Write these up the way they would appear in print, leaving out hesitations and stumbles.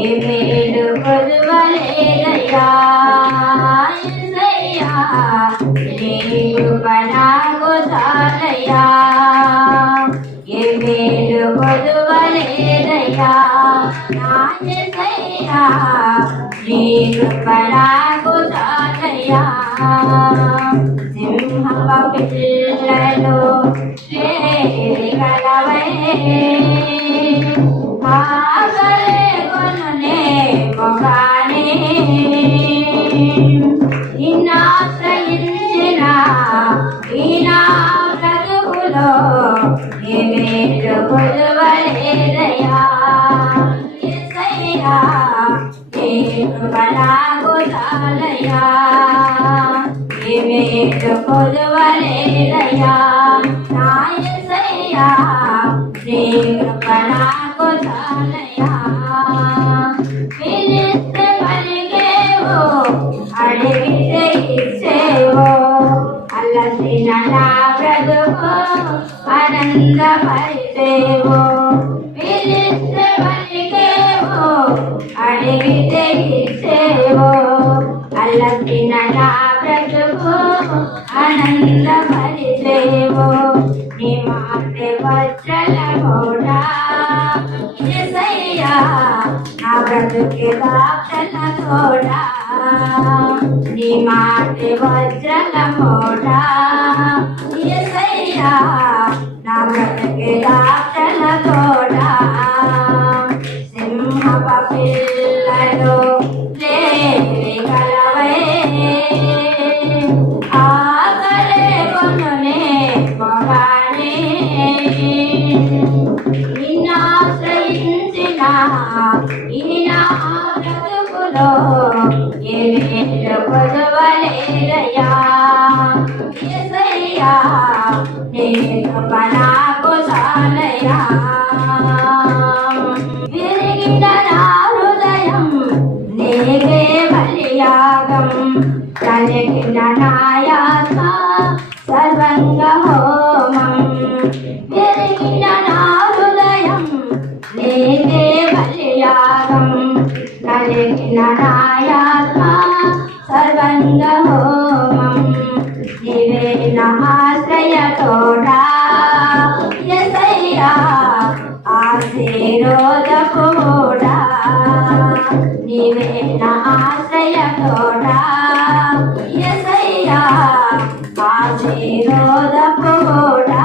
ఏ మేలు కొలువలేదయ్యా యేసయ్యా నీ కృప నాకు చాలయ్యా ఏ మేలు కొలువలేదయ్యా నా యేసయ్యా నీ కృప నాకు చాలయ్యా సింహ పిల్లలు కలవై ఆగలే కొనునే మొగానే నిన్నాశ్రయించిన ఈనా బ్రతుకులో ఏ మేలు కొలువలేదయ్యా యేసయ్యా నీ కృప నాకు చాలయ్యా ఏ మేలు కొలువలేదయ్యా నా యేసయ్యా నీ కృప నాకు చాలయ్యా పిలిస్తే పలికేవో అడిగితే ఇచ్చేవో అలసిన నా బ్రతుకు ఆనందపరిచేవో పిలిస్తే పలికేవో అడిగితే ఇచ్చేవో అలసిన నా బ్రతుకు ఆనందపరిచేవో నీ మాట వజ్రల కోట యేసయ్యా నా బ్రతుకే దాక్షల తోట నీ మాట వజ్రల కోట యేసయ్యా నా బ్రతుకే దాక్షల తోట సింహ పిల్లలు లేని కలవై ఆగలే కొనునే మొగానే నిన్నాశ్రయించిన ఈనా బ్రతుకులో ఏ మేలు కొలువలేదయ్యా యేసయ్యా నీ కృప నాకు చాలయ్యా విరిగిన నా హృదయం నీకే బలియాగం కలిగిన నాయాస సర్వంగ హోమం విరిగిన నా హృదయం నీకే బలియాగం కలిగిన నాయాస సర్వంగ హోమం నీవే నా ఆశ్రయ తోట యేసయ్యా ఆశీర్వాదకుడా నీవే నా ఆశ్రయ తోట యేసయ్యా ఆశీర్వాదకుడా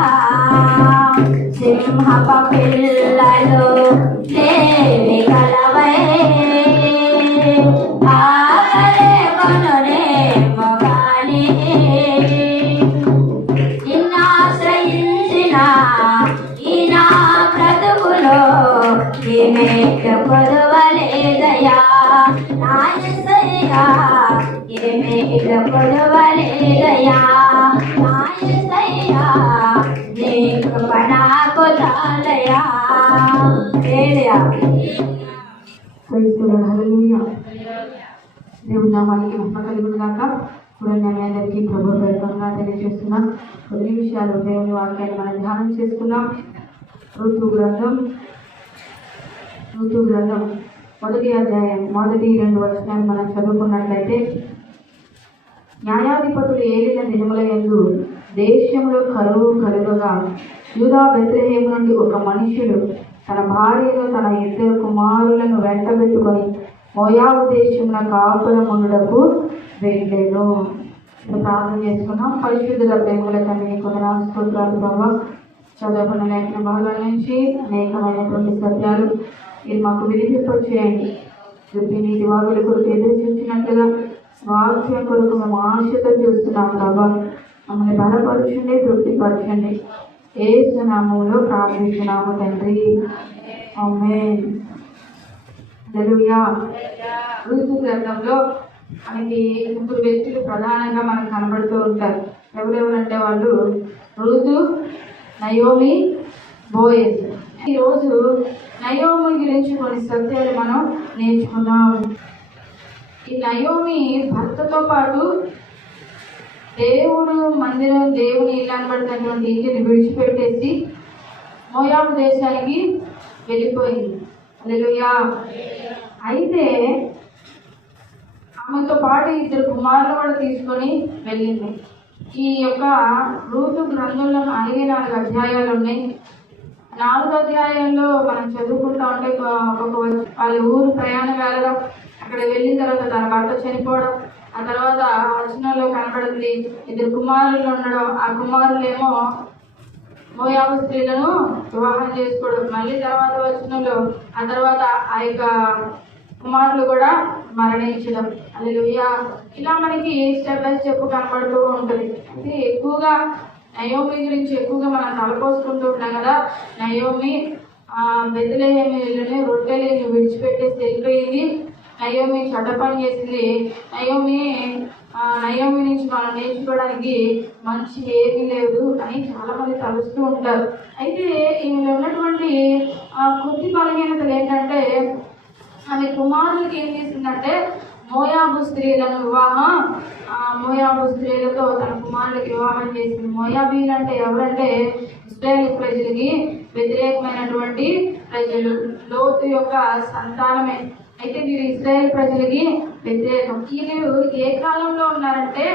సింహ పిల్లలు లేని కలవై ఆగలే కొనునే మొగానే నిన్నాశ్రయించిన ఈనా బ్రతుకులో ఏ మేలు కొలువలేదయ్యా నా యేసయ్యా ఏ మేలు కొలువలేదయ్యా నా యేసయ్యా నీ కృప నాకు చాలయ్యా దేవుని నామానికి మహిమ కలుగును గాక. చూడండి మీ అందరికీ ప్రభు పేరుగా తెలియజేస్తున్నాం. కొన్ని విషయాలు దేవుని వాక్యాన్ని మనం ధ్యానం చేసుకున్నాం. ఋతు గ్రంథం మొదటి అధ్యాయం మొదటి 2 వచనాలు మనం చదువుకున్నట్లయితే న్యాయాధిపతులు ఏలిన దినముల యందు దేశంలో కరువు కలుగగా యూదా బెత్లెహేము నుండి ఒక మనుష్యుడు తన భార్యను తన 2 కుమారులను వెంటబెట్టుకొని మోయాబు దేశమున కాపురముండుటకు వెళ్ళెను. ప్రార్థన చేసుకున్నాం. పరిశుద్ధుల ప్రేమల తండ్రి కొందనాలు స్తోత్రాలు ప్రభావ చదువుకున్న లేఖన భాగాల నుంచి అనేకమైనటువంటి సత్యాలు ఇది మాకు వినిపింపచేయండి. నీటి వాగుల కొరకు ఎదురు చూసినట్లుగా స్వార్థ్యం కొరకు మేము ఆశతో చూస్తున్నాం ప్రభావ. మమ్మల్ని బలపరచండి, తృప్తిపరచండి. యేసు నామములో ప్రార్థిస్తున్నాము తండ్రి, ఆమేన్. హల్లెలూయా. ఋతు గ్రంథంలో మనకి 3 వ్యక్తులు ప్రధానంగా మనకు కనబడుతూ ఉంటారు. ఎవరెవరంటే వాళ్ళు ఋతు, నయోమి, బోయజ్. ఈరోజు నయోమి గురించి కొన్ని సత్యాలు మనం నేర్చుకున్నాం. ఈ నయోమి భర్తతో పాటు దేవుడు మందిరం, దేవుని ఇల్లు అనబడినటువంటి ఇంటిని విడిచిపెట్టేసి మోయాబు దేశానికి వెళ్ళిపోయింది. హల్లెలూయా. అయితే ఆమెతో పాటు 2 కుమారులు కూడా తీసుకొని వెళ్ళింది. ఈ యొక్క రూతు గ్రంథంలో 4 అధ్యాయాలు ఉన్నాయి. 4 అధ్యాయాల్లో మనం చదువుకుంటా ఉంటే వాళ్ళ ఊరు ప్రయాణం వెళ్ళడం, అక్కడ వెళ్ళిన తర్వాత తన భర్త చనిపోవడం, ఆ తర్వాత వచనంలో కనబడుతుంది 2 కుమారులు ఉండడం. ఆ కుమారులేమో మోయాబు స్త్రీలను వివాహం చేసుకోవడం. మళ్ళీ తర్వాత వచనంలో ఆ తర్వాత ఆ యొక్క కుమారులు కూడా మరణించడం. హల్లెలూయా. ఇలా మనకి స్టెప్ బై స్టెప్ కనబడుతూ ఉంటుంది. అయితే ఎక్కువగా నయోమి గురించి ఎక్కువగా మనం తలపోసుకుంటూ ఉంటాం కదా. నయోమి బెత్లెహేములోనే రొట్టెలు విడిచిపెట్టేసి వెళ్ళిపోయింది. నయోమి చెడ్డ పని చేసింది. నయోమి నుంచి మనం నేర్చుకోవడానికి మంచి ఏమీ లేదు అని చాలా మంది తలుస్తూ ఉంటారు. అయితే ఈమెలో ఉన్నటువంటి కొద్ది బలహీనతలు ఏంటంటే, ఆమె కుమారులకి ఏం చేసిందంటే మోయాబు స్త్రీలతో తన కుమారులకి వివాహం చేసింది. మోయాబీలు అంటే ఎవరంటే ఇశ్రాయేలు ప్రజలకి వ్యతిరేకమైనటువంటి ప్రజలు, లోతు యొక్క సంతానమే. అయితే వీరు ఇశ్రాయేలు ప్రజలకి వ్యతిరేకం. వీళ్ళు ఏ కాలంలో ఉన్నారంటే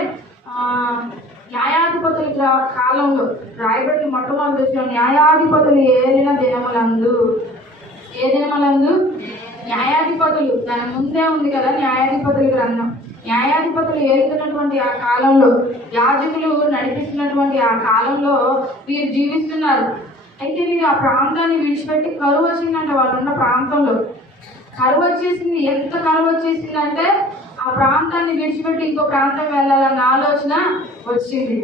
న్యాయాధిపతుల కాలంలో రాయబడి మొట్టమొదటి దృష్టిలో న్యాయాధిపతులు ఏలిన దినములందు. ఏ దినములందు? న్యాయాధిపతులు. దాని ముందే ఉంది కదా న్యాయాధిపతుల గ్రంథం. న్యాయాధిపతులు ఏలుతున్నటువంటి ఆ కాలంలో, యాజకులు నడిపిస్తున్నటువంటి ఆ కాలంలో వీరు జీవిస్తున్నారు. అయితే వీరు ఆ ప్రాంతాన్ని విడిచిపెట్టి కరువు వచ్చిందంట. వాళ్ళు ఉన్న ప్రాంతంలో కరువు వచ్చేసింది. ఎంత కరువు వచ్చేసిందంటే ఆ ప్రాంతాన్ని విడిచిపెట్టి ఇంకో ప్రాంతం వెళ్ళాలన్న ఆలోచన వచ్చింది.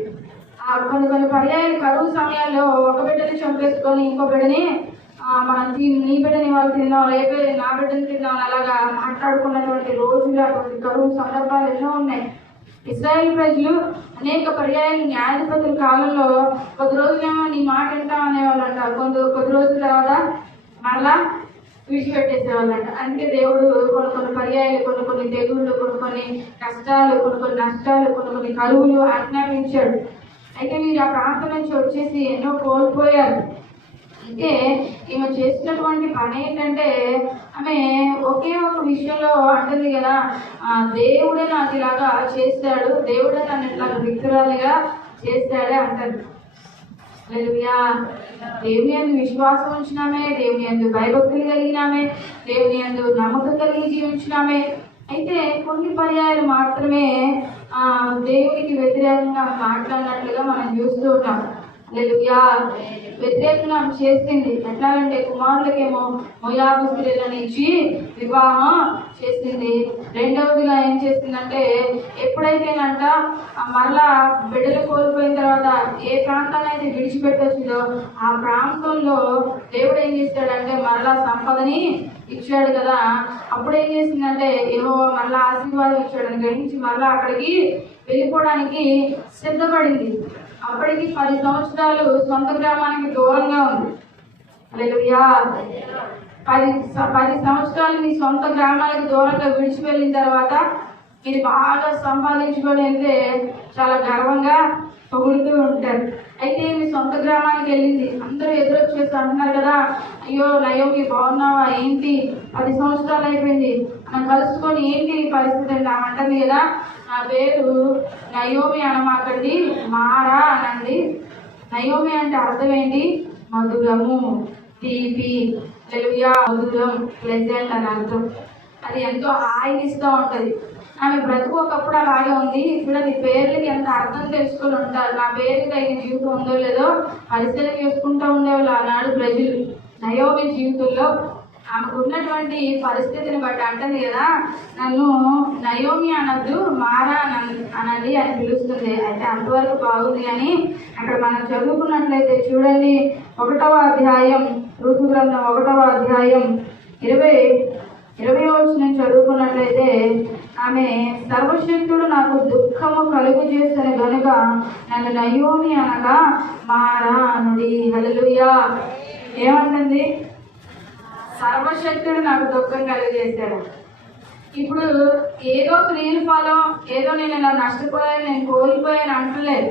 కొన్ని పర్యాయాలు కరువు సమయాల్లో ఒక బిడ్డని చంపేసుకొని ఇంకో బిడ్డని మనం నీ బిడ్డని వాళ్ళు తిన్నాం, రేపే నా బిడ్డని తిన్నాం అలాగా మాట్లాడుకున్నటువంటి రోజులు, అటువంటి కరువు సందర్భాలు ఎన్నో ఉన్నాయి. ఇశ్రాయేలు ప్రజలు అనేక పర్యాయాలు న్యాయాధిపతుల కాలంలో కొద్ది రోజులేమో నీ మాట వింటాం అనేవాళ్ళు అంటారు. కొద్ది రోజుల తర్వాత మరలా విడిచిపెట్టేసేవాళ్ళంట. అందుకే దేవుడు కొన్ని పర్యాయాలు, కొన్ని తెగుళ్ళు, కొన్ని కష్టాలు, కొన్ని నష్టాలు, కొన్ని కరువులు ఆజ్ఞాపించాడు. అయితే వీరు ఆ ప్రాంతం నుంచి వచ్చేసి ఎన్నో కోల్పోయారు. అయితే ఈమె చేసినటువంటి పని ఏంటంటే ఆమె ఒకే ఒక విషయంలో అంటుంది కదా, దేవుడే నాకు ఇలాగా చేస్తాడు, దేవుడే నన్ను ఇట్లాగా విక్తురాలిగా చేస్తాడే అంటారు. హల్లెలూయా. దేవుని యందు విశ్వాసం ఉంచినామే, దేవుని యందు భయభక్తులు కలిగినామే, దేవుని యందు నమ్మకం కలిగి జీవించినామే. అయితే కొన్ని పర్యాయాలు మాత్రమే దేవునికి వ్యతిరేకంగా మాట్లాడినట్లుగా మనం చూస్తూ ఉంటాం. హల్లెలూయా. వ్యతిరేకంగా చేసింది. ఎట్లాగంటే కుమారులకేమో మోయాబు స్త్రీలను ఇచ్చి వివాహం చేసింది. రెండవదిగా ఏం చేసిందంటే ఎప్పుడైతేనంట మరలా బిడ్డలు కోల్పోయిన తర్వాత ఏ ప్రాంతాన్ని అయితే విడిచిపెట్టొచ్చిందో ఆ ప్రాంతంలో దేవుడు ఏం చేశాడంటే మరలా సంపదని ఇచ్చాడు కదా. అప్పుడు ఏం చేసిందంటే యెహోవా మరలా ఆశీర్వాదం ఇచ్చాడని గ్రహించి మరలా అక్కడికి వెళ్ళిపోవడానికి సిద్ధపడింది. అప్పటికి 10 సంవత్సరాలు సొంత గ్రామానికి దూరంగా ఉంది. హల్లెలూయా. 10 సంవత్సరాలు మీ సొంత గ్రామానికి దూరంగా విడిచి వెళ్ళిన తర్వాత మీరు బాగా సంపాదించుకొని వెళ్తే చాలా గర్వంగా పొగుడుతూ ఉంటారు. అయితే మీ సొంత గ్రామానికి వెళ్ళింది. అందరూ ఎదురొచ్చేసి అంటున్నారు కదా, అయ్యో నయోమి బాగున్నావా, ఏంటి 10 సంవత్సరాలు అయిపోయింది మనం కలుసుకొని, ఏంటి పరిస్థితి అంటే అంటుంది కదా, నా పేరు నయోమి అనమాకండి, మారా అనండి. నయోమి అంటే అర్థం ఏంటి? మధురము, తీపి. హల్లెలూయా. మధురం, ప్లెజెంట్ అని అర్థం. అది ఎంతో హాయినిస్తూ ఉంటుంది. ఆమె బ్రతుకు ఒకప్పుడు అలాగే ఉంది. ఇప్పుడు నీ పేర్లకి ఎంత అర్థం తెలుసుకొని ఉంటారు. నా పేరుకి తగిన జీవితం ఉందో లేదో పరిశీలన చేసుకుంటూ ఉండేవాళ్ళు ఆనాడు ప్రజలు. నయోమి జీవితంలో ఆమెకు ఉన్నటువంటి పరిస్థితిని బట్టి అంటుంది కదా, నన్ను నయోమి అనద్దు, మారా అనండి అని పిలుస్తుంది. అయితే అంతవరకు బాగుంది. కానీ అక్కడ మనం చదువుకున్నట్లయితే చూడండి, 1వ అధ్యాయం, ఋతు గ్రంథం 1వ అధ్యాయం 20వ వచనం చదువుకున్నట్లయితే ఆమె సర్వశక్తుడు నాకు దుఃఖము కలుగు చేసిన కనుక నన్ను నయోమి అనగా మారా అనుడి. హల్లెలూయా. ఏమంటుంది? సర్వశక్తుడు నాకు దుఃఖం కలుగజేశాడు. ఇప్పుడు ఏదో క్రియల ఫలం, ఏదో నేను ఇలా నష్టపోయాను, నేను కోల్పోయాను అంటలేదు.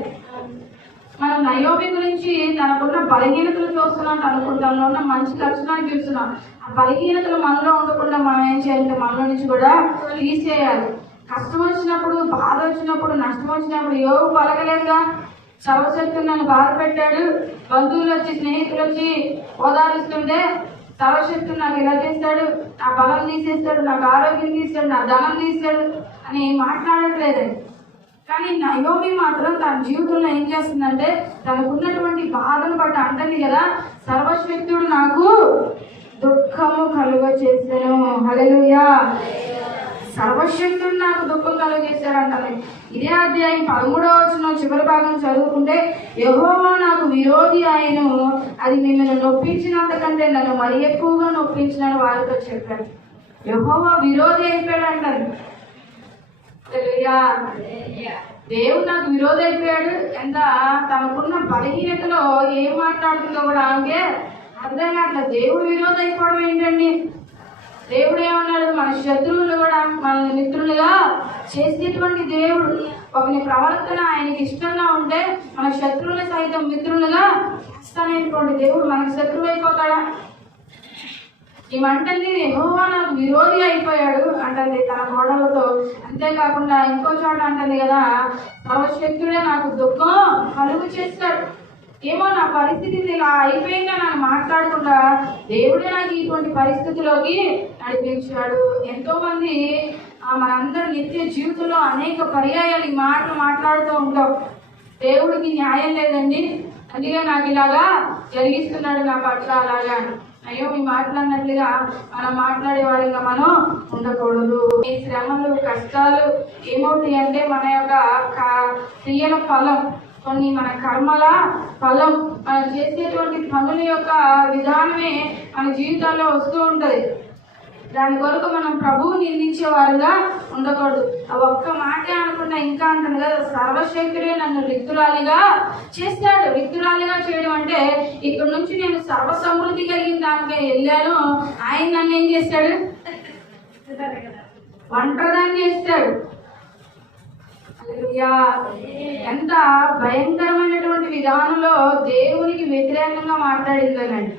మనం నయోమి గురించి తనకున్న బలహీనతలు చూస్తున్నాం, తనలో ఉన్న మంచి లక్షణాలు చూస్తున్నాం. ఆ బలహీనతలు మనలో ఉండకుండా మనం ఏం చేయాలంటే మనలో నుంచి కూడా తీసేయాలి. కష్టం వచ్చినప్పుడు, బాధ వచ్చినప్పుడు, నష్టం వచ్చినప్పుడు యోగు పలకలేదుగా, సర్వశక్తులు నన్ను బాధ పెట్టాడు, బంధువులు వచ్చి స్నేహితులు వచ్చి ఓదారుస్తుంటే సర్వశక్తులు నాకు ఇలా చేస్తాడు, నా బలం తీసేస్తాడు, నాకు ఆరోగ్యం తీస్తాడు, నా ధనం తీస్తాడు అని మాట్లాడట్లేదు. కానీ నయోమి మాత్రం తన జీవితంలో ఏం చేస్తుందంటే తనకున్నటువంటి బాధను బట్టి అంటుంది కదా, సర్వశక్తుడు నాకు దుఃఖము కలుగ చేశాను. హల్లెలూయా. సర్వశక్తుడు నాకు దుఃఖం కలుగ చేశాడు అంటారు. ఇదే అధ్యాయం 13వ వచనం చివరి భాగం చదువుకుంటే, యెహోవా నాకు విరోధి ఆయను, అది మిమ్మల్ని నొప్పించినంత కంటే నన్ను మరి ఎక్కువగా నొప్పించినని వారితో చెప్పాడు. యెహోవా విరోధి అయిపోయాడు అంటారు. దేవుడు నాకు విరోధి అయిపోయాడు. ఎంత తనకున్న బలహీనతలో ఏం మాట్లాడుతుందో కూడా ఆమె అర్థం కావట్ల. దేవుడు విరోధి అయిపోవడం ఏంటండి? దేవుడు ఏమన్నాడు? మన శత్రువులు కూడా మన మిత్రులుగా చేసేటువంటి దేవుడు. ఒకని ప్రవర్తన ఆయనకి ఇష్టంగా ఉంటే మన శత్రువులు సైతం మిత్రులుగా చేస్తానటువంటి దేవుడు మనకు శత్రువు అయిపోతాడా? ఏమంటుంది? యెహోవా నాకు విరోధి అయిపోయాడు అంటుంది తన కోడలతో. అంతేకాకుండా ఇంకో చోట అంటుంది కదా, సర్వశక్తుడే నాకు దుఃఖం కలుగు చేస్తాడు. ఏమో నా పరిస్థితి ఇలా అయిపోయిందా నన్ను మాట్లాడకుండా దేవుడే నాకు ఇటువంటి పరిస్థితిలోకి నడిపించాడు. ఎంతో మంది మనందరి నిత్య జీవితంలో అనేక పర్యాయాలు ఈ మాటలు మాట్లాడుతూ ఉంటాం. దేవుడికి న్యాయం లేదండి, అందుకే నాకు ఇలాగా జరిగిస్తున్నాడు నా పట్ల అలాగా. అయ్యో మీ మాట్లాడినట్లుగా మనం మాట్లాడేవాళ్ళగా మనం ఉండకూడదు. ఈ శ్రమలు కష్టాలు ఏమవుతాయి అంటే మన యొక్క క్రియల ఫలం, కొన్ని మన కర్మల ఫలం, మనం చేసేటువంటి పనుల యొక్క విధానమే మన జీవితాల్లో వస్తూ ఉంటుంది. దాని కొరకు మనం ప్రభువు నిందించేవారుగా ఉండకూడదు. ఆ ఒక్క మాటే అనుకున్నా ఇంకా అంటాను కదా, సర్వశక్తుడే నన్ను రిక్తురాలిగా చేస్తాడు. రిక్తురాలిగా చేయడం అంటే ఇక్కడ నుంచి నేను సర్వ సమృద్ధి కలిగిన దానికే వెళ్ళాను, ఆయన నన్ను ఏం చేస్తాడు? ఒంటరిదాన్ని చేస్తాడు. ఎంత భయంకరమైనటువంటి విధానంలో దేవునికి వ్యతిరేకంగా మాట్లాడిందనండి.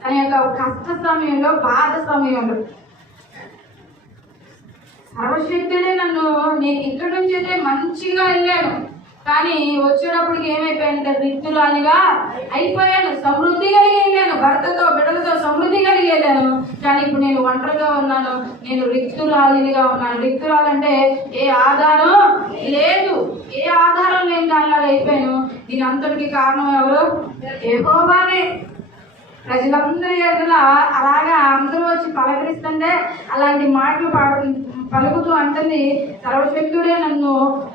తన యొక్క కష్ట సమయంలో, బాధ సమయంలో సర్వశక్తుడే నేను ఇక్కడ నుంచి అయితే మంచిగా వెళ్ళాను, కానీ వచ్చేటప్పటికి ఏమైపోయానంటే రిక్తురాలిగా అయిపోయాను. సమృద్ధి కలిగి వెళ్ళాను, భర్తతో బిడ్డలతో సమృద్ధి కలిగి వెళ్ళాను, కానీ ఇప్పుడు నేను ఒంటరిగా ఉన్నాను, నేను రిక్తురాలిగా ఉన్నాను. రిక్తురాలంటే ఏ ఆధారం లేదు, ఏ ఆధారం లేని దానిలాగా అయిపోయాను. దీని అంతటికి కారణం ఎవరు? యెహోవానే. ప్రజలందరి ఎదుట అలాగా అందరూ వచ్చి పలకరిస్తుంటే అలాంటి మాటలు పలుకుతూ అంటుంది, సర్వశక్తుడే నన్ను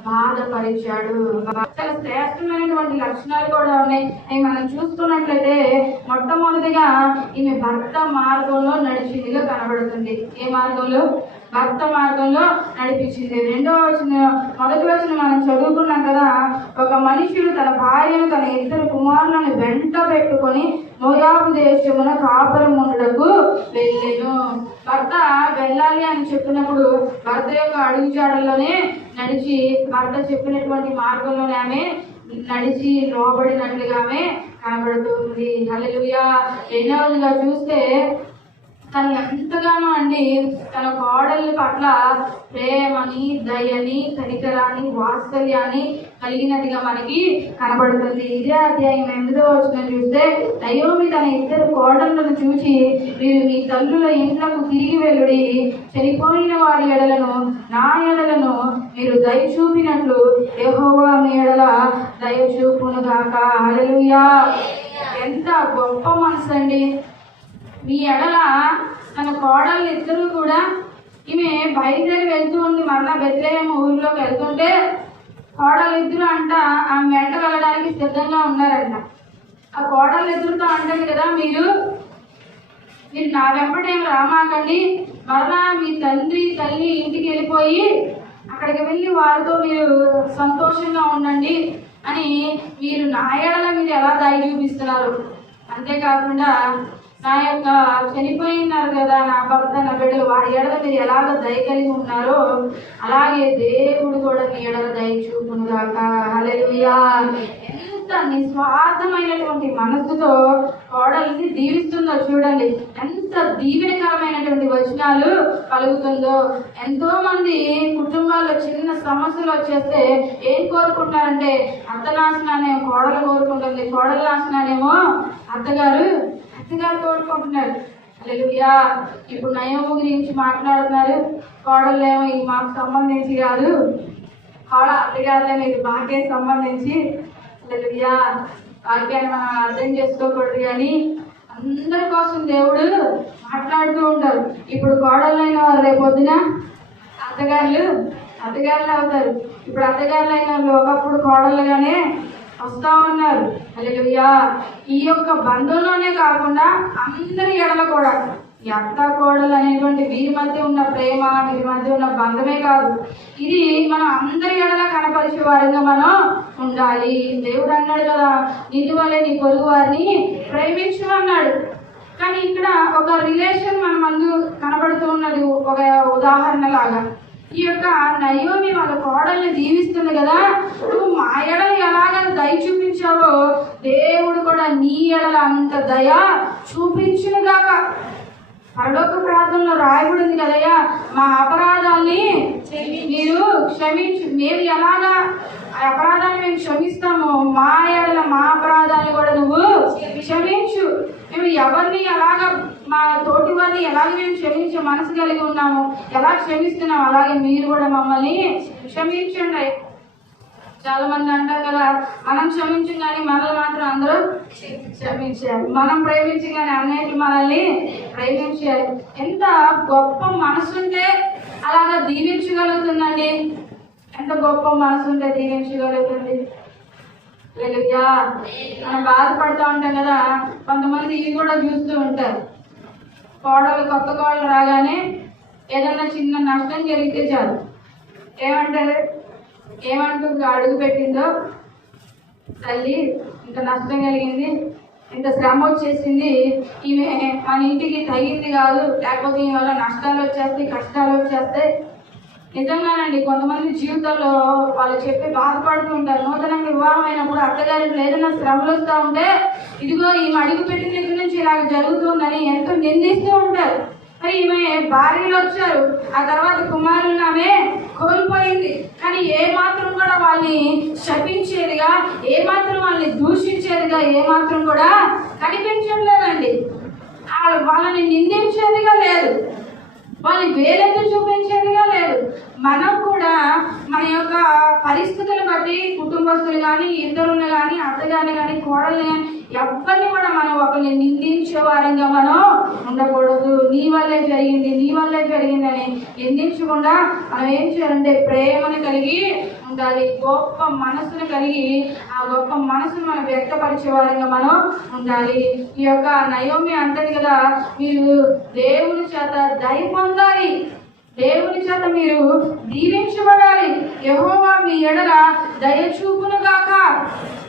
బాధపరిచాడు. చాలా శ్రేష్టమైనటువంటి లక్షణాలు కూడా ఉన్నాయి. అవి మనం చూసుకున్నట్లయితే మొట్టమొదటిగా ఈమె భర్త మార్గంలో నడిచిందిగా కనబడుతుంది. ఏ మార్గంలో? భర్త మార్గంలో నడిపించింది. మొదటి వచనం మనం చదువుకున్నాం కదా, ఒక మనుషుడు తన భార్యను తన ఇద్దరు కుమారులను వెంట పెట్టుకొని మోయాబు దేశమున కాపురం ఉండటకు వెళ్ళెను. భర్త వెళ్ళాలి అని చెప్పినప్పుడు భర్త యొక్క అడుగుజాడల్లోనే నడిచి, భర్త చెప్పినటువంటి మార్గంలోనే ఆమె నడిచి లోబడినట్లుగానే కనబడుతుంది. హల్లెలూయా. రెండవదిగా చూస్తే తను ఎంతగానో అండి తన కోడళ్ళ పట్ల ప్రేమని, దయని, కనికరాన్ని, వాత్సల్యాన్ని కలిగినట్టుగా మనకి కనబడుతుంది. ఇదే అధ్యాయం 8వ వచనం చూస్తే, నయోమి తన ఇద్దరు కోడళ్ళను చూసి, మీరు మీ తల్లుల ఇంట్లకు తిరిగి వెళ్ళుడి, చనిపోయిన వారి ఎడలను నా ఎడలను మీరు దయ చూపినట్లు యెహోవా మీ ఎడల దయ చూపును గాక. హల్లెలూయా. ఎంత గొప్ప మనసు అండి. మీ ఎడల తన కోడళ్ళు ఇద్దరు కూడా, ఈమె బయలుదేరి వెళ్తూ ఉంది, మరలా బెత్లెహేము ఊరిలోకి వెళ్తుంటే కోడళ్ళు ఇద్దరు అంట ఆమె వెంట వెళ్ళడానికి సిద్ధంగా ఉన్నారంట. ఆ కోడళ్ళు ఇద్దరుతో అంటుంది కదా, మీరు నా వెంబడేం రామాకండి, మరలా మీ తండ్రి తల్లి ఇంటికి వెళ్ళిపోయి అక్కడికి వెళ్ళి వారితో మీరు సంతోషంగా ఉండండి అని మీరు నా ఎడల మీరు ఎలా దయ చూపిస్తున్నారు. అంతేకాకుండా నా యొక్క చనిపోయినారు కదా నా భర్త నా బిడ్డలు వారి ఎడల మీరు ఎలాగ దయ కలిగి ఉన్నారో అలాగే దేవుడు కూడా మీ ఎడల దయ చూపునుగాక. హల్లెలూయా. ఎంత నిస్వార్థమైనటువంటి మనసుతో కోడల్ని దీవిస్తుందో చూడండి. ఎంత దీవెనకరమైనటువంటి వచనాలు కలుగుతుందో. ఎంతో మంది కుటుంబాల్లో చిన్న సమస్యలు వచ్చేస్తే ఏం కోరుకుంటారంటే అత్త నాశనానేమో కోడలు కోరుకుంటుంది, కోడల నాశనానేమో అత్తగారు కోరుకుంటున్నారు. హల్లెలూయా. ఇప్పుడు నయోము గురించి మాట్లాడుతున్నారు. కోడలేమో ఇది మాకు సంబంధించి కాదు, అత్తగారులేమో ఇది మాకే సంబంధించి. హల్లెలూయా. వాక్యాన్ని మనం అర్థం చేసుకోకూడదు కానీ అందరి కోసం దేవుడు మాట్లాడుతూ ఉంటారు. ఇప్పుడు కోడళ్ళైన వాళ్ళు రేపొద్దున అత్తగారులు అవుతారు. ఇప్పుడు అత్తగారులు అయిన వాళ్ళు ఒకప్పుడు కోడళ్ళుగానే వస్తూ ఉన్నారు. హల్లెలూయా. ఈ యొక్క బంధంలోనే కాకుండా అందరి ఎడల కూడా ఈ అత్త కోడలు అనేటువంటి వీరి మధ్య ఉన్న ప్రేమ, వీరి మధ్య ఉన్న బంధమే కాదు, ఇది మనం అందరి ఎడల కనపరిచే వారిగా మనం ఉండాలి. దేవుడు అన్నాడు కదా, నిన్ను వలె నీ పొరుగు వారిని ప్రేమించు అన్నాడు. కానీ ఇక్కడ ఒక రిలేషన్ మన ముందు కనబడుతూ ఉన్నది, ఒక ఉదాహరణ లాగా. ఈ యొక్క నయోమి వాళ్ళ కోడల్ని దీవిస్తుంది కదా, నువ్వు మా ఎడలు ఎలాగ దయ చూపించావో దేవుడు కూడా నీ ఎడల అంత దయ చూపించునుగాక. పరలోక ప్రార్థనలో రాయబడింది కదయ్యా, మా అపరాధాల్ని మీరు క్షమించు. మేము ఎలాగా ఆ అపరాధాన్ని మేము క్షమిస్తామో మా ఎడల మా అపరాధాన్ని కూడా నువ్వు క్షమించు. మేము ఎవరిని ఎలాగ మా తోటి వారిని ఎలాగ మేము క్షమించే మనసు కలిగి ఉన్నాము, ఎలా క్షమిస్తున్నాము అలాగే మీరు కూడా మమ్మల్ని క్షమించండి. చాలా మంది అంటారు కదా, మనం క్షమించం కానీ మనల్ని మాత్రం అందరూ క్షమించారు, మనం ప్రేమించం కానీ అన్నిటి మనల్ని ప్రేమించారు. ఎంత గొప్ప మనసుంటే అలాగా దీవించగలుగుతుందండి. ఎంత గొప్ప మనసు ఉంటే దీవించగలుగుతుంది. హల్లెలూయా. మనం బాధపడుతూ ఉంటాం కదా, కొంతమంది ఇవి కూడా చూస్తూ ఉంటారు. కొత్త కోడలు రాగానే ఏదన్నా చిన్న నష్టం జరిగితే చాలు ఏమంటూ అడుగు పెట్టిందో తల్లి, ఇంత నష్టం కలిగింది, ఇంత శ్రమ వచ్చేసింది, ఈమె మన ఇంటికి తగింది కాదు, లేకపోతే ఈ వల్ల నష్టాలు వచ్చేస్తాయి, కష్టాలు వచ్చేస్తాయి. నిజంగానండి, కొంతమంది జీవితంలో వాళ్ళు చెప్పి బాధపడుతూ ఉంటారు. నూతనంగా వివాహం అయినప్పుడు అత్తగారికి ఏదైనా శ్రమలు వస్తూ ఉంటే ఇదిగో ఈమె అడుగు పెట్టిన దగ్గర నుంచి ఇలాగ జరుగుతుందని ఎంతో నిందిస్తూ ఉంటారు. మరి ఈమె భార్యలు వచ్చారు, ఆ తర్వాత కుమారులను ఆమె కోల్పోయింది. కానీ ఏ మాత్రం కూడా వాళ్ళని శపించేదిగా, ఏ మాత్రం వాళ్ళని దూషించేదిగా ఏ మాత్రం కూడా కనిపించట్లేదండి. వాళ్ళని నిందించేదిగా లేదు, వాళ్ళని వేలెత్తి చూపించేదిగా లేదు. మనం కూడా మన యొక్క పరిస్థితులు బట్టి కుటుంబస్తులు కానీ, ఇద్దరుని కానీ, అత్తగారిని కానీ, కోడల్ని కానీ ఎవరిని కూడా మనం ఒకరిని నిందించే వారంగా మనం ఉండకూడదు. నీ వల్లే జరిగిందని నిందించకుండా మనం ఏం చేయాలంటే ప్రేమను కలిగి ఉండాలి, గొప్ప మనసును కలిగి ఆ గొప్ప మనసును మనం వ్యక్తపరిచే వారంగా మనం ఉండాలి. ఈ యొక్క నయోమి అంటది కదా, మీరు దేవుని చేత దయ పొందాలి, దేవుని చేత మీరు దీవించబడాలి. యెహోవా మీ ఎడల దయ చూపునుగాక,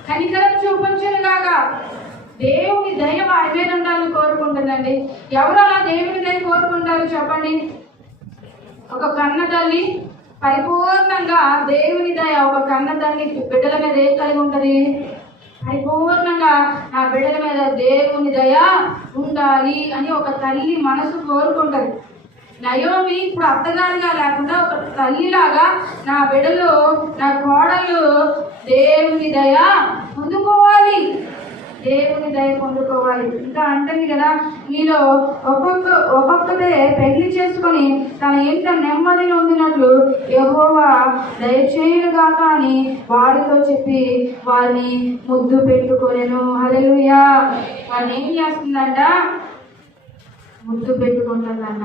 కనికరం చూపించునుగాక. దేవుని దయ వారి మీద ఉండాలని కోరుకుంటుందండి. ఎవరు అలా దేవుని దయ కోరుకుంటారు చెప్పండి? ఒక కన్న తల్లి పరిపూర్ణంగా దేవుని దయ, ఒక కన్న తల్లి బిడ్డల మీద ఏం కలిగి ఉంటుంది? పరిపూర్ణంగా నా బిడ్డల మీద దేవుని దయ ఉండాలి అని ఒక తల్లి మనసు కోరుకుంటుంది. నయోమి ఇప్పుడు అత్తగారిగా లేకుండా ఒక తల్లిలాగా నా బిడ్డలు, నా కోడలు దేవుని దయ పొందుకోవాలి, ఇంకా అంటుంది కదా, మీలో ఒక్కొక్కదే పెళ్లి చేసుకొని తన ఇంట నెమ్మదిని పొందినట్లు యెహోవా దయచేయునుగాక అని వారితో చెప్పి వారిని ముద్దు పెట్టుకొనెను. హల్లెలూయా. వారిని ఏం చేస్తుందంట? ముద్దు పెట్టుకుంటుందన్న.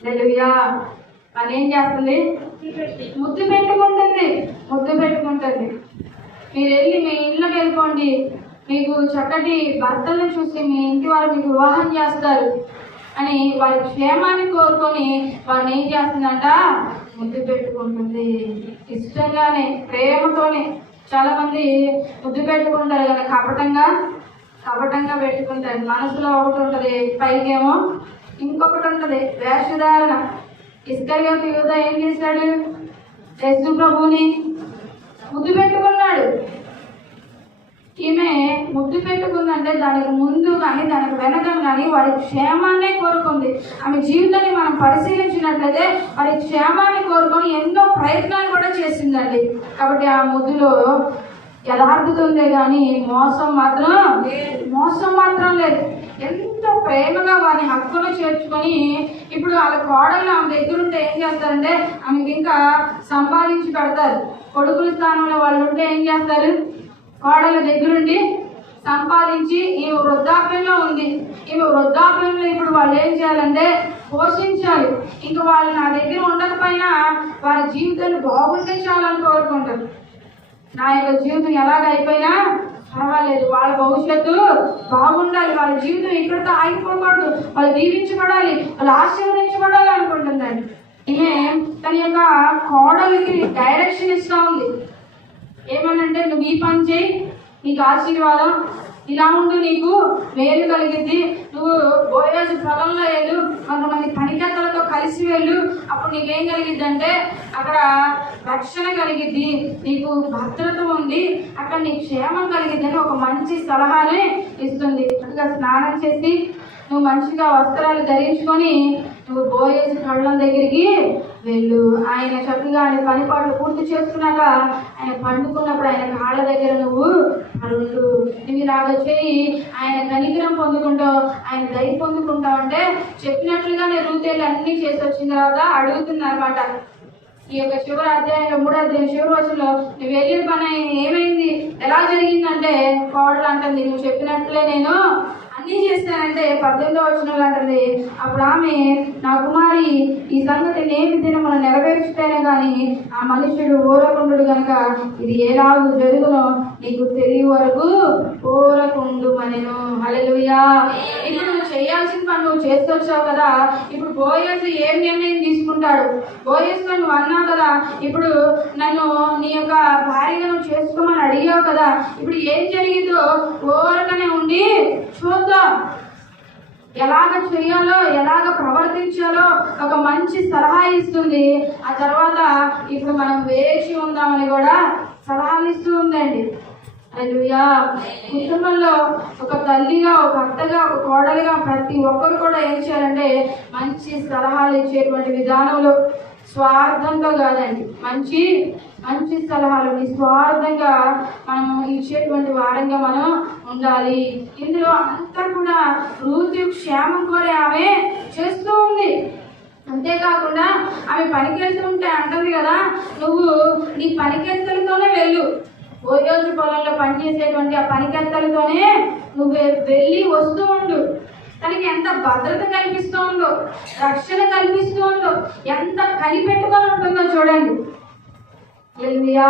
హల్లెలూయా. వారిని ఏం చేస్తుంది? ముద్దు పెట్టుకుంటుంది. మీరు వెళ్ళి మీ ఇళ్ళకి వెళ్ళిపోండి, మీకు చక్కటి భర్తలను చూసి మీ ఇంటి వారు మీకు వివాహం చేస్తారు అని వారి క్షేమాన్ని కోరుకొని వారిని ఏం చేస్తుందంట? ముద్దు పెట్టుకుంటుంది. ఇష్టంగానే, ప్రేమతోనే. చాలా మంది ముద్దు పెట్టుకుంటారు కదా, కపటంగా పెట్టుకుంటాడు. మనసులో ఒకటి ఉంటుంది, పైకేమో ఇంకొకటి ఉంటుంది, వేషధారణ. ఇస్కరియోతు యూదా ఏం చేశాడు? యేసు ప్రభువుని ముద్దు పెట్టుకున్నాడు. ఈమె ముద్దు పెట్టుకుందంటే దానికి ముందు కానీ దానికి వెనక కానీ వారి క్షేమాన్నే కోరుకుంది. ఆమె జీవితాన్ని మనం పరిశీలించినట్లయితే వారి క్షేమాన్ని కోరుకొని ఎన్నో ప్రయత్నాలు కూడా చేసిందండి. కాబట్టి ఆ ముద్దులో యథార్థత ఉందే కానీ మోసం మాత్రం లేదు. ఎంతో ప్రేమగా వారిని హక్కును చేర్చుకొని ఇప్పుడు వాళ్ళ కోడళ్ళు ఆమె దగ్గర ఉంటే ఏం చేస్తారంటే ఆమెకి ఇంకా సంపాదించి పెడతారు. కొడుకుల స్థానంలో వాళ్ళు ఉంటే ఏం చేస్తారు? కోడళ్ళ దగ్గరుండి సంపాదించి ఈమె వృద్ధాప్యంలో ఉంది. ఈమె వృద్ధాప్యంలో ఇప్పుడు వాళ్ళు ఏం చేయాలంటే పోషించాలి. ఇంకా వాళ్ళు నా దగ్గర ఉండకపోయినా వారి జీవితాలు బాగుంటే చాలని కోరుకుంటారు. నా యొక్క జీవితం ఎలాగ అయిపోయినా పర్వాలేదు, వాళ్ళ భవిష్యత్తు బాగుండాలి, వాళ్ళ జీవితం ఇక్కడితో ఆగిపోకూడదు, వాళ్ళు దీవించబడాలి, వాళ్ళు ఆశీర్వదించబడాలి అనుకుంటుందండి. ఈమె తన యొక్క కోడలికి డైరెక్షన్ ఇస్తూ ఉంది. ఏమనంటే నువ్వు ఈ పని చేయి, నీకు ఆశీర్వాదం, ఇలా ఉండు, నీకు మేలు కలిగిద్ది, నువ్వు బోయోజు పొలంలో వెళ్ళు, కొంతమంది పనికత్తలతో కలిసి వెళ్ళు, అప్పుడు నీకేం కలిగిద్ది అంటే అక్కడ రక్షణ కలిగిద్ది, నీకు భద్రత ఉంది, అక్కడ నీకు క్షేమం కలిగిద్ది అని ఒక మంచి సలహాని ఇస్తుంది. అటుగా స్నానం చేసి నువ్వు మంచిగా వస్త్రాలు ధరించుకొని నువ్వు బోయేజు కళ్ళం దగ్గరికి వెళ్ళు. ఆయన చక్కగా ఆయన పని పాటలు పూర్తి చేసుకున్నాక ఆయన పండుకున్నప్పుడు ఆయన కాళ్ళ దగ్గర నువ్వు అరుళ్ళు, నువ్వు ఇలాగ చేయి, ఆయన కనికరం పొందుకుంటావు, ఆయన దయ పొందుకుంటావు అంటే చెప్పినట్లుగానే రూతేళ్ళు అన్నీ చేసి వచ్చిన తర్వాత అడుగుతుంది అనమాట. ఈ యొక్క చివరి అధ్యాయంలో 3వ అధ్యాయం చివరి రోజుల్లో నువ్వు వెళ్ళిన పని ఏమైంది, ఎలా జరిగిందంటే కోడలు అంటుంది నువ్వు చెప్పినట్లే నేను అన్నీ చేస్తానంటే 18వ వచనంలో అంటుంది. అప్పుడు ఆమె నా కుమారి ఈ సంగతి నేమి దినమును నెరవేర్చుతేనే కానీ ఆ మనుష్యుడు ఊరకుండు కనుక ఇది ఏలాగు జరుగునో నీకు తెలియ వరకు ఊరకుండు మనను. హల్లెలూయా. ఇప్పుడు నువ్వు చేయాల్సిన పని నువ్వు చేసుకొచ్చావు కదా. ఇప్పుడు బోయసు ఏం నిర్ణయం తీసుకుంటాడు? బోయసుతో నువ్వు అన్నావు కదా, ఇప్పుడు నన్ను నీ యొక్క భార్యగా నువ్వు చేసుకోమని అడిగావు కదా, ఇప్పుడు ఏం జరిగిందో ఓరకనే ఉండి చూద్దాం, ఎలాగ చేయాలో ఎలాగ ప్రవర్తించాలో ఒక మంచి సలహా ఇస్తుంది. ఆ తర్వాత ఇప్పుడు మనం వేచి ఉందామని కూడా సలహాలు ఇస్తూ ఉందండి. హల్లెలూయా. కుటుంబంలో ఒక తల్లిగా, ఒక అత్తగా, ఒక కోడలిగా ప్రతి ఒక్కరు కూడా ఏం చేయాలంటే మంచి సలహాలు ఇచ్చేటువంటి విధానంలో స్వార్థంతో కాదండి, మంచి మంచి సలహాలు నిస్వార్థంగా మనం ఇచ్చేటువంటి వారంగా మనం ఉండాలి. ఇందులో అంతా కూడా రూతు క్షేమం కోరే ఆమె చేస్తూ ఉంది. అంతేకాకుండా ఆమె పనికెళ్తుంటే అంటది కదా, నువ్వు నీ పనికెత్తలతోనే వెళ్ళు, బోయోజు పొలంలో పనిచేసేటువంటి ఆ పనికెత్తలతోనే నువ్వు వెళ్ళి వస్తూ ఉండు. తనకి ఎంత భద్రత కల్పిస్తూ ఉందో, రక్షణ కల్పిస్తూ ఉందో, ఎంత కనిపెట్టుకొని ఉంటుందో చూడండి. హల్లెలూయా.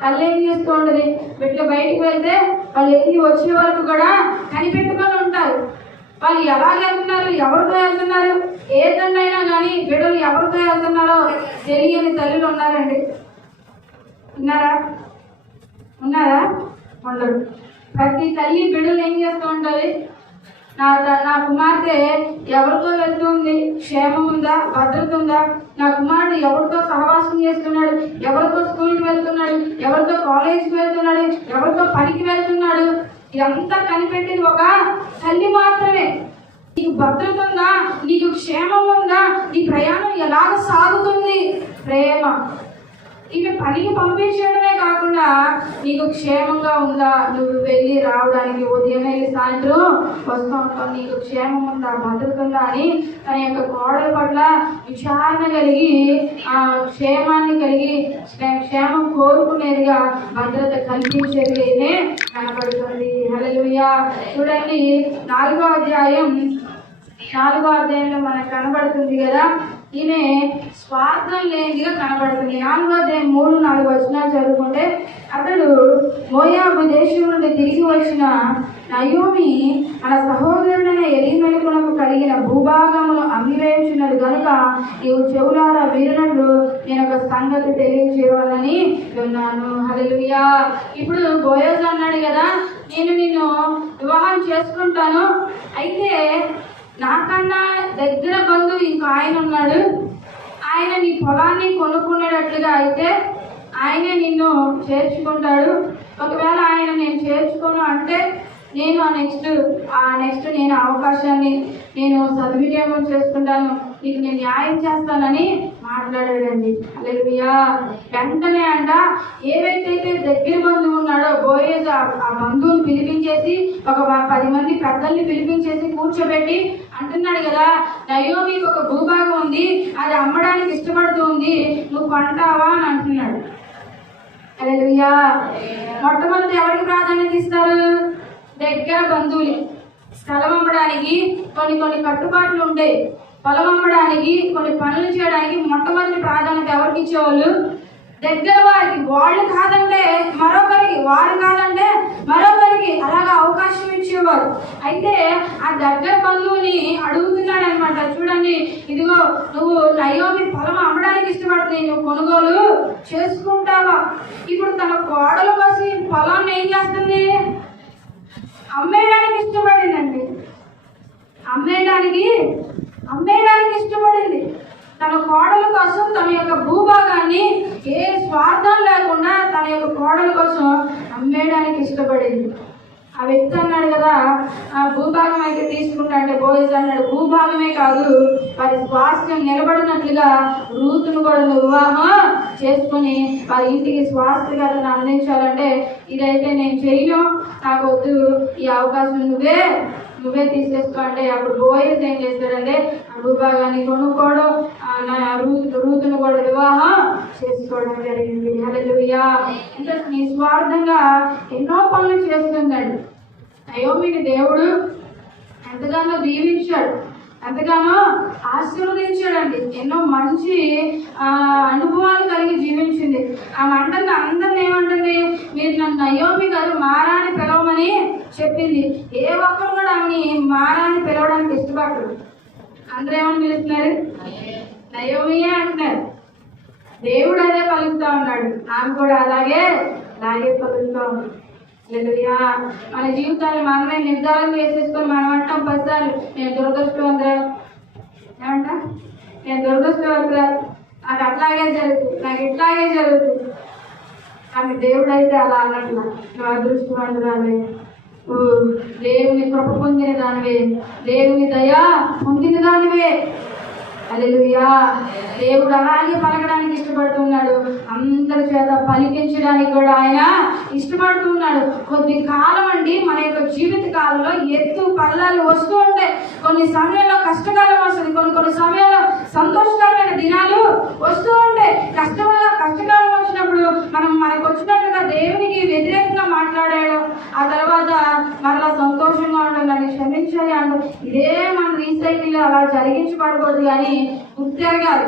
తల్లి ఏం చేస్తూ ఉంటుంది, బిడ్డలు బయటికి వెళ్తే వాళ్ళు వెళ్ళి వచ్చే వరకు కూడా కనిపెట్టుకొని ఉంటారు. వాళ్ళు ఎలాగ వెళ్తున్నారు, ఎవరితో వెళ్తున్నారు, ఏ తండ్రైనా కానీ బిడ్డలు ఎవరితో వెళ్తున్నారో తెలియని తల్లులు ఉన్నారండి. ఉన్నారా? ఉండరు. ప్రతి తల్లి బిడ్డలు ఏం చేస్తూ ఉంటుంది, నా కుమార్తె ఎవరితో వెళ్తుంది, క్షేమం ఉందా, భద్రత ఉందా, నా కుమారుడు ఎవరితో సహవాసం చేస్తున్నాడు, ఎవరితో స్కూల్కి వెళ్తున్నాడు, ఎవరితో కాలేజీకి వెళ్తున్నాడు, ఎవరితో పనికి వెళ్తున్నాడు, ఇదంతా కనిపెట్టింది ఒక తల్లి మాత్రమే. నీకు భద్రత ఉందా, నీకు క్షేమం ఉందా, నీ ప్రయాణం ఎలాగ సాగుతుంది, ప్రేమ. ఇక పనికి పంపించడమే కాకుండా నీకు క్షేమంగా ఉందా, నువ్వు వెళ్ళి రావడానికి ఉదయం వెళ్ళి సాయంత్రం వస్తూ ఉంటావు, నీకు క్షేమం ఉందా, భద్రత ఉందా అని తన యొక్క కోడల పట్ల విచారణ కలిగి ఆ క్షేమాన్ని కలిగి క్షేమం కోరుకునేదిగా భద్రత కల్పించేదిగానే కనపడుతుంది. హల్లెలూయా. చూడండి 4వ అధ్యాయంలో మనకు కనబడుతుంది కదా, ఈమె స్వార్థం లేనిగా కనబడుతుంది. 4వ అధ్యాయం 3-4 వచనాలు చదువుకుంటే, అతడు మోయాబు దేశం నుండి తిరిగి వచ్చిన నయోమి మన సహోదరుడైన ఎలీమెలకునకు కలిగిన భూభాగమును అమ్మివేయుచున్నది కనుక నీవు చెవులారా వినట్లు నేను ఒక సంగతి తెలియచేయాలని ఉన్నాను. హల్లెలూయా. ఇప్పుడు బోయజు అన్నాడు కదా, నేను నిన్ను వివాహం చేసుకుంటాను. అయితే నాకన్నా దగ్గర బంధువు ఇంకో ఆయన ఉన్నాడు, ఆయన నీ పొలాన్ని కొనుక్కునేటట్లుగా అయితే ఆయనే నిన్ను చేర్చుకుంటాడు. ఒకవేళ ఆయన నేను చేర్చుకోను అంటే నేను నెక్స్ట్ నేను అవకాశాన్ని నేను సద్వినియోగం చేసుకుంటాను, నీకు నేను న్యాయం చేస్తానని మాట్లాడాడండి. హల్లెలూయా. వెంటనే ఏవైతే దగ్గర బంధువు ఉన్నాడో బోయేజ్ ఆ బంధువుని పిలిపించేసి ఒక 10 మంది పెద్దల్ని పిలిపించేసి కూర్చోబెట్టి అంటున్నాడు కదా, నయోమికి ఒక భూభాగం ఉంది, అది అమ్మడానికి ఇష్టపడుతుంది, నువ్వు కొంటావా అని అంటున్నాడు. హల్లెలూయా. మొట్టమొదటి ఎవరికి ప్రాధాన్యత ఇస్తారు? దగ్గర బంధువులు. స్థలం అమ్మడానికి కొన్ని కట్టుబాట్లు ఉంటాయి. పొలం అమ్మడానికి కొన్ని పనులు చేయడానికి మొట్టమొదటి ప్రాధాన్యత ఎవరికి ఇచ్చేవాళ్ళు? దగ్గర వారికి. వాళ్ళు కాదంటే మరొకరికి, వారు కాదంటే మరొకరికి అలాగా అవకాశం ఇచ్చేవారు. అయితే ఆ దగ్గర బంధువుని అడుగుతున్నాడు అనమాట, చూడండి ఇదిగో నువ్వు నయోమి పొలం అమ్మడానికి ఇష్టపడుతుంది, నువ్వు కొనుగోలు చేసుకుంటావా? ఇప్పుడు తన కోడల కోసం పొలాన్ని ఏం చేస్తుంది? అమ్మేయడానికి ఇష్టపడిందండి. అమ్మేయడానికి ఇష్టపడింది. తన కోడల కోసం తన యొక్క భూభాగాన్ని ఏ స్వార్థం లేకుండా తన యొక్క కోడల కోసం అమ్మేయడానికి ఇష్టపడింది. ఆ వ్యక్తి అన్నాడు కదా, ఆ భూభాగం అయితే తీసుకుంటా అంటే బోయజ్ అన్నాడు, భూభాగమే కాదు వారి స్వాస్థ్యం నిలబడినట్లుగా రూతును కూడా వివాహం చేసుకుని వారి ఇంటికి స్వాస్థ్యతను అందించాలంటే ఇదైతే నేను చేయను, నాకు వద్దు, ఈ అవకాశం నువ్వే తీసేసుకో అంటే అప్పుడు బోయజ్ ఏం చేస్తాడంటే ఆ భూభాగాన్ని కొనుక్కోవడం, రూతును కూడా వివాహం చేసుకోవడం జరిగింది. హల్లెలూయా. ఇంకా నిస్వార్థంగా ఎన్నో పనులు చేస్తుందండి. నయోమిని దేవుడు ఎంతగానో దీవించాడు, ఎంతగానో ఆశీర్వదించాడండి. ఎన్నో మంచి అనుభవాలు కలిగి జీవించింది. ఆ మంటని అందరిని ఏమంటుంది, మీరు నన్ను నయోమి గారు మారా అని పిలవమని చెప్పింది. ఏ ఒక్కరు కూడా ఆమెని మారా అని పిలవడానికి ఇష్టపడరు. అందరూ ఏమని పిలుస్తున్నారు? నయోమియే అంటున్నారు. దేవుడు అదే పలుకుతా ఉన్నాడు, ఆమె కూడా అలాగే పలుకుతా ఉంది. హల్లెలూయా. మన జీవితాన్ని మనమే నిర్ధారణ చేసేసుకొని మనం అంటాం 10 సార్లు, నేను దురదృష్టవంతురా, నేను దురదృష్టవంతురా, నాకు అట్లాగే జరుగుతుంది, నాకు ఇట్లాగే జరుగుతుంది. కానీ దేవుడు అయితే అలా అన్నట్లా, నువ్వు అదృష్టవంతురాలే, దేవుని కృప పొందిన దానివే, దేవుని దయ పొందిన దానివే. హల్లెలూయా. దేవుడు అలాగే పలకడానికి ఇష్టపడుతున్నాడు, అందరి చేత పలికించడానికి కూడా ఆయన ఇష్టపడుతున్నాడు. కొద్ది కాలం అండి మన యొక్క జీవిత కాలంలో ఎత్తు పల్లాలు వస్తూ ఉంటాయి. కొన్ని సమయంలో కష్టకాలం వస్తుంది, కొన్ని సమయంలో సంతోషకరమైన దినాలు వస్తూ ఉంటాయి. కష్టకాలం వచ్చినప్పుడు మనకు వచ్చినట్లుగా దేవునికి వ్యతిరేకంగా మాట్లాడాడు, ఆ తర్వాత మరలా సంతోషంగా ఉండడం, కానీ క్షమించాలి అంటూ ఇదే మన రీసైకిల్ అలా జరిగించబడకూడదు. కానీ గుర్తెరగాలి,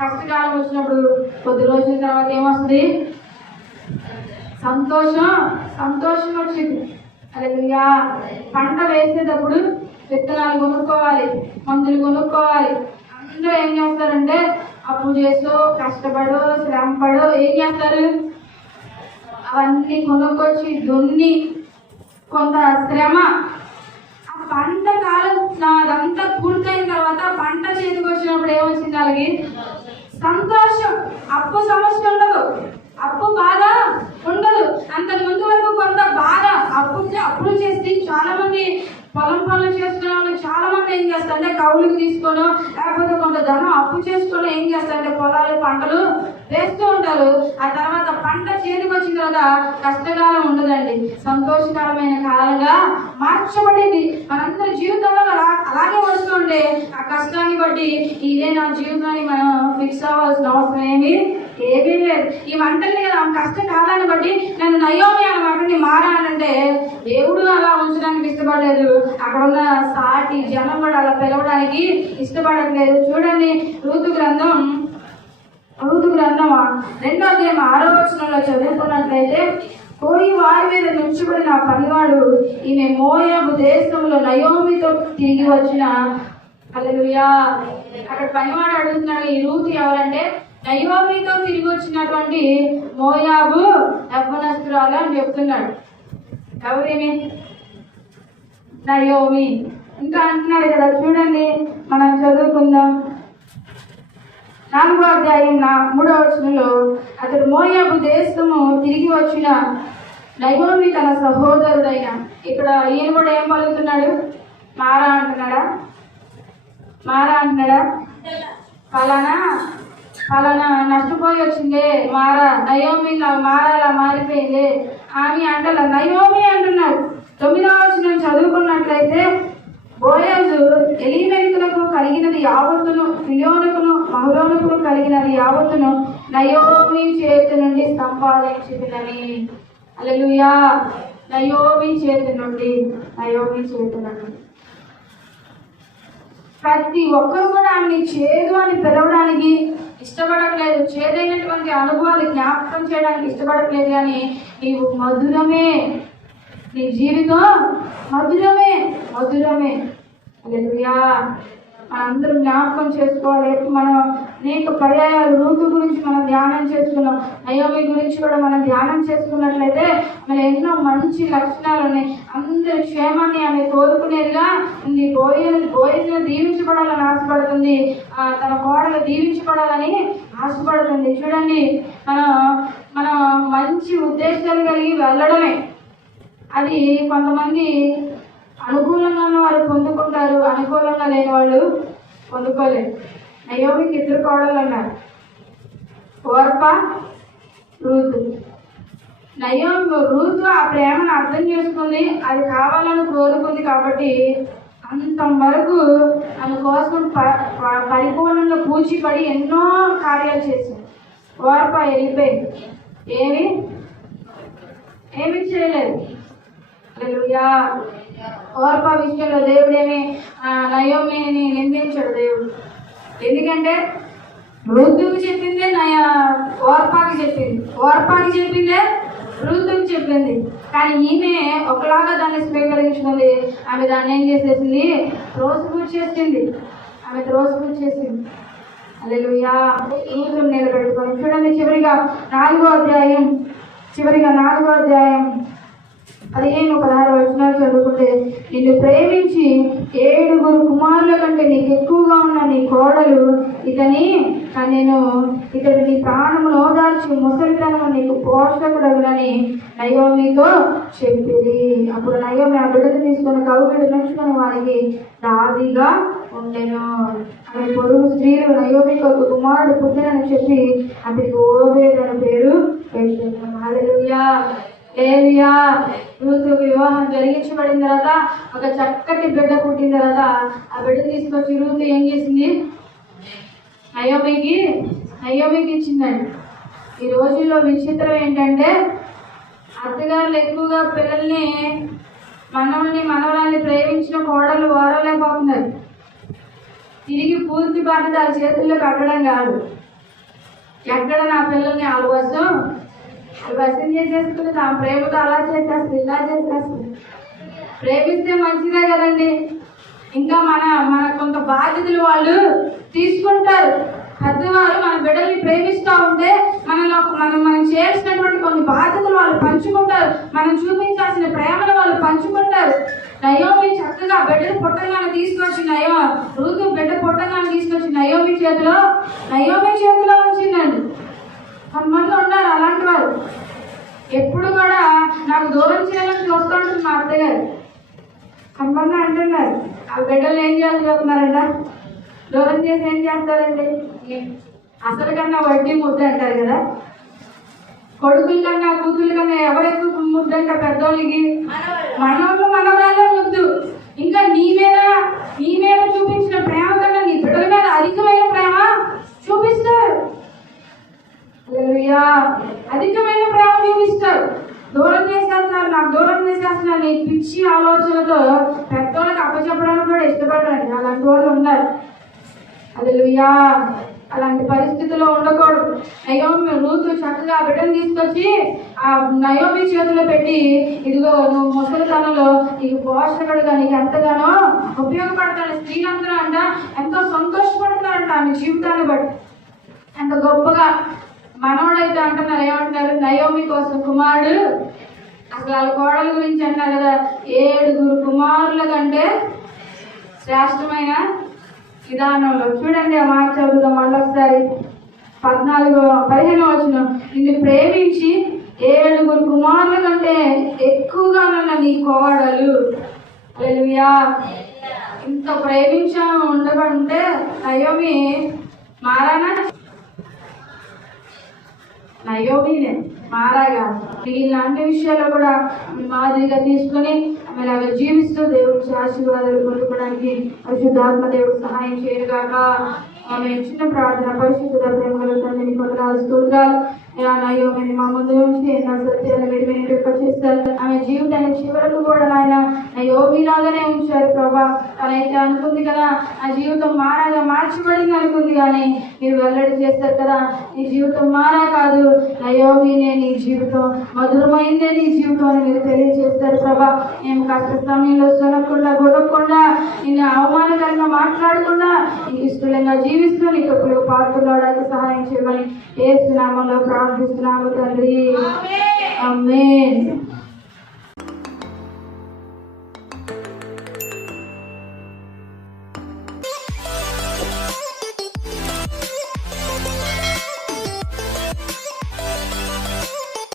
కష్టకాలం వచ్చినప్పుడు కొద్ది రోజుల తర్వాత ఏమొస్తుంది? సంతోషం వచ్చింది. హల్లెలూయా. పంట వేసేటప్పుడు విత్తనాలు కొనుక్కోవాలి, మందులు కొనుక్కోవాలి. అందరూ ఏం చేస్తారంటే అప్పు చేసో కష్టపడో శ్రమపడో ఏం చేస్తారు? అవన్నీ కొనుక్కొచ్చి దున్ని కొంత శ్రమ, ఆ పంట కాలం అదంతా పూర్తయిన తర్వాత పంట చేతికి వచ్చినప్పుడు ఏమొచ్చింది? వాళ్ళకి సంతోషం. అప్పు సమస్య ఉండదు, అప్పు బాధ ఉండదు. అంతకు ముందు వరకు కొంత బాధ, అప్పులు చేసి చాలా మంది పొలం పనులు చేసుకునే వాళ్ళు చాలా మంది ఏం చేస్తారంటే కౌలుకి తీసుకోను, లేకపోతే కొంత ధనం అప్పు చేసుకొని ఏం చేస్తారంటే పొలాలు పంటలు వేస్తూ ఉంటారు. ఆ తర్వాత పంట చేతికి వచ్చిన తర్వాత కష్టకాలం ఉండదండి, సంతోషకరమైన కాలంగా మార్చబడింది. మనందరి జీవితంలో అలాగే వస్తుంటే ఆ కష్టాన్ని బట్టి ఇదే నా జీవితాన్ని మనం ఫిక్స్ అవ్వాల్సిన అవసరం ఏమీ లేదు. ఈ వంటల్ని కదా కష్టకాలాన్ని బట్టి నన్ను నయోమి అనే వాటిని మారానంటే దేవుడు అలా ఉంచడానికి ఇష్టపడలేదు, అక్కడ ఉన్న సాటి జనం కూడా అలా పిలవడానికి ఇష్టపడట్లేదు. చూడండి రూతు గ్రంథం 2వ అధ్యాయం 6వ వచనంలో చదువుకున్నట్లయితే, కోయి వారి మీద నుంచబడిన ఆ పనివాడు ఈమె మోయాబు దేశంలో నయోమితో తిరిగి వచ్చిన. హల్లెలూయా. అక్కడ పనివాడు అడుగుతున్నాడు, ఈ రూతు ఎవరంటే నయోమితో తిరిగి వచ్చినటువంటి మోయాబు యవ్వనస్తురాలు అని చెప్తున్నాడు. ఎవరిని? నయోమి. ఇంకా అంటున్నాడు కదా, చూడండి మనం చదువుకుందాం. 4వ అధ్యాయం 3వ వచనంలో, అతడు మోయాబు దేశము తిరిగి వచ్చిన నయోమి తన సహోదరుడైన. ఇక్కడ ఈయన కూడా ఏం పలుకుతున్నాడు? మారా అంటున్నాడా? మారా అంటున్నాడా? ఫలానా నష్టపోయి వచ్చిందే మారా, నయోమి మారాలా మారిపోయింది ఆమె అంటలా, నయోమి అంటున్నాడు. 9వ వచనం చదువుకున్నట్లయితే, బోయజు ఎలీమెలకులకు కలిగినది యావత్తును, ఫిలియోనుకును మహలోనుకును కలిగినది యావత్తును నయోమి చేతి నుండి సంపాదించినవి. హల్లెలూయా. నయోమి చేతి నుండి. ప్రతి ఒక్కరు కూడా ఆమెని చేదు అని పిలవడానికి ఇష్టపడట్లేదు. చేదైనటువంటి అనుభవాలు జ్ఞాపకం చేయడానికి ఇష్టపడట్లేదు. కానీ నీవు మధురమే, నీ జీవితం మధురమే. హల్లెలూయా. మనందరం జ్ఞాపకం చేసుకోవాలి. మనం అనేక పర్యాయాలు రూతు గురించి మనం ధ్యానం చేసుకున్నాం, నయోమి గురించి కూడా మనం ధ్యానం చేసుకున్నట్లయితే ఆమె ఎన్నో మంచి లక్షణాలు ఉన్నాయి. అందరి క్షేమాన్ని ఆమె కోరుకునేదిగా ఉంది. బోయజును దీవించబడాలని ఆశపడుతుంది, తన కోడలు దీవించబడాలని ఆశపడుతుంది. చూడండి, మనం మంచి ఉద్దేశాలు కలిగి వెళ్ళడమే. అది కొంతమంది అనుకూలంగా ఉన్న వారు పొందుకుంటారు, అనుకూలంగా లేని వాళ్ళు పొందుకోలేరు. నయోమికి 2 కోడళ్ళు అన్నారు, ఓర్పా, రూతు. రూతు ఆ ప్రేమను అర్థం చేసుకుంది, అది కావాలని కోరుకుంది. కాబట్టి అంతవరకు ఆమె కోసం పరిపూర్ణంగా పూచిపడి ఎన్నో కార్యాలు చేసింది. ఓర్పా వెళ్ళిపోయింది, ఏమి చేయలేదు. హల్లెలూయా. ఓర్పా విషయంలో దేవుడేమి నయోమిని నిందించాడు దేవుడు. ఎందుకంటే రూతుకి చెప్పిందే ఓర్పాకి చెప్పిందే రూతుకి చెప్పింది. కానీ ఈమె ఒకలాగా దాన్ని స్వీకరించుకుంది. ఆమె దాన్ని ఏం చేసేసింది? త్రోసిపుచ్చేసింది. హల్లెలూయా. రూతుని నిలబెట్టుకొని చూడండి. చివరిగా 4వ అధ్యాయం 15-16 వచనాలు చదువుకుంటే, నిన్ను ప్రేమించి 7 కుమారుల కంటే నీకు ఎక్కువగా ఉన్న నీ కోడలు ఇతడు నీ ప్రాణమును ఓదార్చి ముసలితనము నీకు పోషకుడగునని నయోమితో చెప్పింది. అప్పుడు నయోమి ఆ బిడ్డను తీసుకుని కౌగిట నుంచుకొని వారికి దాదిగా ఉండెను. ఆమె పొరుగు స్త్రీలు నయోమికి ఒక కుమారుడు పుట్టినని చెప్పి అతనికి ఓబేదు అని పేరు పెట్టారు. హల్లెలూయా. రూతు వివాహం జరిగించబడిన తర్వాత ఒక చక్కటి బిడ్డ పుట్టిన తర్వాత ఆ బిడ్డ తీసుకొచ్చి రూతు ఏం చేసింది? నయోమికి ఇచ్చిందండి. ఈ రోజుల్లో విచిత్రం ఏంటంటే, అత్తగారులు ఎక్కువగా పిల్లల్ని, మనవరాల్ని ప్రేమించిన కోడలు వారలేకపోతున్నారు. తిరిగి పూర్తి బాధ్యత ఆ చేతుల్లో కట్టడం కాదు, ఎక్కడ నా పిల్లల్ని వశం చేసేస్తుంది, నా ప్రేమతో అలా చేసేస్తుంది, ఇలా చేసేస్తుంది. ప్రేమిస్తే మంచిదే కదండి. ఇంకా మన కొంత బాధ్యతలు వాళ్ళు తీసుకుంటారు. పెద్దవారు మన బిడ్డల్ని ప్రేమిస్తూ ఉంటే మనం చేసినటువంటి కొన్ని బాధ్యతలు వాళ్ళు పంచుకుంటారు, మనం చూపించాల్సిన ప్రేమను వాళ్ళు పంచుకుంటారు. నయోమి చక్కగా బిడ్డను పుట్టగానే తీసుకొచ్చి రూతు బిడ్డ పుట్టగానే తీసుకొచ్చి నయోమి చేతిలో ఉంచిందండి. కొంతమంది ఉన్నారు అలాంటి వారు, ఎప్పుడు కూడా నాకు దూరం చేయాలని చూస్తూ ఉంటుంది మా అత్తగారు. కొంతమంది అంటున్నారు, ఆ బిడ్డలు ఏం చేస్తున్నారంట, దూరం చేసి ఏం చేస్తారండి? అసలు కన్నా వడ్డీ ముద్ద అంటారు కదా, కొడుకుల కన్నా కూతుళ్ళ కన్నా ఎవరెక్కువ ముద్దు అంట పెద్దోళ్ళకి? మనవరాలే ముద్దు. ఇంకా నీ మీద చూపించిన ప్రేమ కన్నా నీ బిడ్డల మీద అధికమైన ప్రేమ చూపిస్తారు. అధికమైన ప్రేమ చూపిస్తారు. దూరం చేసేస్తున్నారు, నాకు దూరం చేసేస్తున్నారు నీ పిచ్చి ఆలోచనతో పెద్దోళ్ళకి అప్పచెప్పడానికి కూడా ఇష్టపడరండి. అలాంటి వాళ్ళు ఉన్నారు. హల్లెలూయా. అలాంటి పరిస్థితిలో ఉండకూడదు. నయోమి రూతు చక్కగా బిడ్డను తీసుకొచ్చి ఆ నయోమి చేతిలో పెట్టి, ఇదిగో నువ్వు ముసలితనంలో నీకు పోషకుడుగా నీకు ఎంతగానో ఉపయోగపడతాడు. స్త్రీలందరూ అంట ఎంతో సంతోషపడుతున్నారంట ఆమె జీవితాన్ని బట్టి. ఎంత గొప్పగా మనోడైతే అంటున్నారు, ఏమంటున్నారు? నయోమి కోసం కుమారుడు అసలు వాళ్ళ కోడల గురించి అన్నారు కదా, 7 కుమారుల కంటే శ్రేష్టమైన విధానంలో. చూడండి ఆ మాట చదువుదాం మళ్ళొకసారి. 15 వచనం. నిన్ను ప్రేమించి 7 కుమారుల కంటే ఎక్కువగా ఉన్న నీ కోడలు. హల్లెలూయా. ఇంత ప్రేమించా ఉండబంటే నయోమి మారానా? నయోమినే మారాగా. ఇలాంటి విషయాల్లో కూడా మాదిరిగా తీసుకొని ఆమెలాగా జీవిస్తూ దేవుడి ఆశీర్వాదాలు పొందుకోవడానికి పరిశుద్ధాత్మ దేవుడు సహాయం చేయగాక. ఆమె చిన్న ప్రార్థన. పరిశుద్ధ ప్రేమల తండ్రిని పొందరాలు స్తోత్రాలు. నయోమిని మా ముందు నుంచి ఎన్నో సత్యాలు మీరు చేస్తారు. ఆమె జీవితాన్ని చివరకు కూడా ఆయన నయోమి లాగానే ఉంచారు ప్రభా. తనైతే అనుకుంది కదా నా జీవితం మారాగా మార్చబడింది అనుకుంది, కానీ మీరు వెల్లడి చేస్తారు కదా నీ జీవితం మారా కాదు, నయోమినే నీ జీవితం, మధురమైందే నీ జీవితం అని మీరు తెలియజేస్తారు ప్రభా. మేము కష్ట సమయంలో సొనకుండా గొడవకుండా నిన్ను అవమానకరంగా మాట్లాడకుండా నీకు ఇష్టంగా జీవిస్తూ నీకు ఎప్పుడు పాల్గొనడానికి సహాయం చేయమని యేసు నామములో ప్రార్థిస్తున్నాము తండ్రి. ఆమేన్.